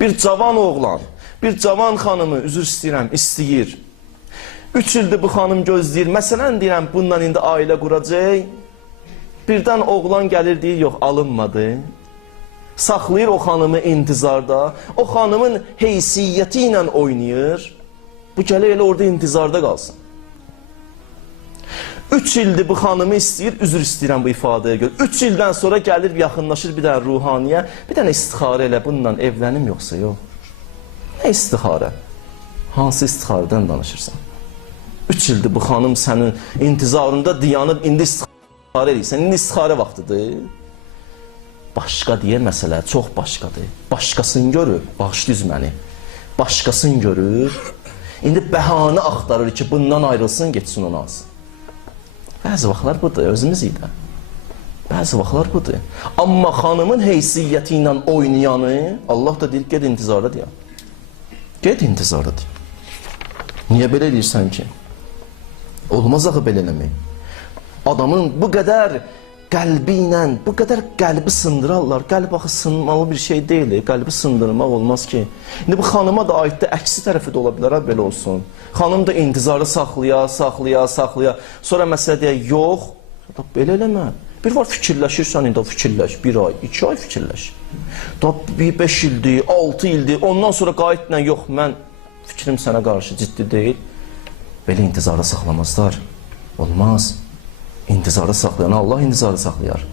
Bir cavan oğlan, bir cavan xanımı üzr istəyirəm, istəyir. 3 ildir bu xanım gözləyir. Məsələn deyirəm, bundan indi ailə quracaq. Birdən oğlan gəlir deyir, yox alınmadı. Saxlayır o xanımı intizarda. O xanımın heysiyyəti ilə oynayır. Bu gələ elə orada intizarda qalsın. 3 ildir bu xanımı istəyir, üzr istəyirəm bu ifadəyə görə. 3 ildən sonra gəlir, yaxınlaşır bir dənə ruhaniyə, bir dənə istixarə elə bununla evlənim yoxsa yox. Nə istixarə? Hansı istixarədən danışırsan? 3 ildir bu xanım sənin intizarında dayanıb indi istixarə edirsən. İndi istixarə vaxtıdır. Başqa deyir məsələ, çox başqadır. Başqasını görür, bağışlayız məni. Başqasını görür. İndi bəhanə axtarır ki, bundan ayrılsın, getsin onu alsın. Bəzi vaxtlar budur, özümüz idi. Bəzi vaxtlar budur. Amma xanımın heysiyyəti ilə oynayanı Allah da deyir, ged intizara deyir. Ged intizara deyir. Niyə belə edirsən ki? Olmaz axı belə eləmək. Adamın bu qədər qəlbi ilə, bu qədər qəlbi sındırarlar. Qəlb axı sınmalı bir şey deyil. Qəlbi sındırmaq olmaz ki. İndi bu xanıma da aiddir, əksi tərəfi də ola bilər, belə olsun. Xanım da intizarı saxlaya, saxlaya, saxlaya. Sonra məsələ deyək, yox, belə eləmə. Bir var fikirləşirsən, indi fikirləş, bir ay, iki ay fikirləş. Da bir beş ildir, altı ildir, ondan sonra qayıtla, yox, mən fikrim sənə qarşı ciddi deyil. Belə intizarı saxlamazlar. Olmaz. İntizarı saxlayan Allah intizarı saxlayar.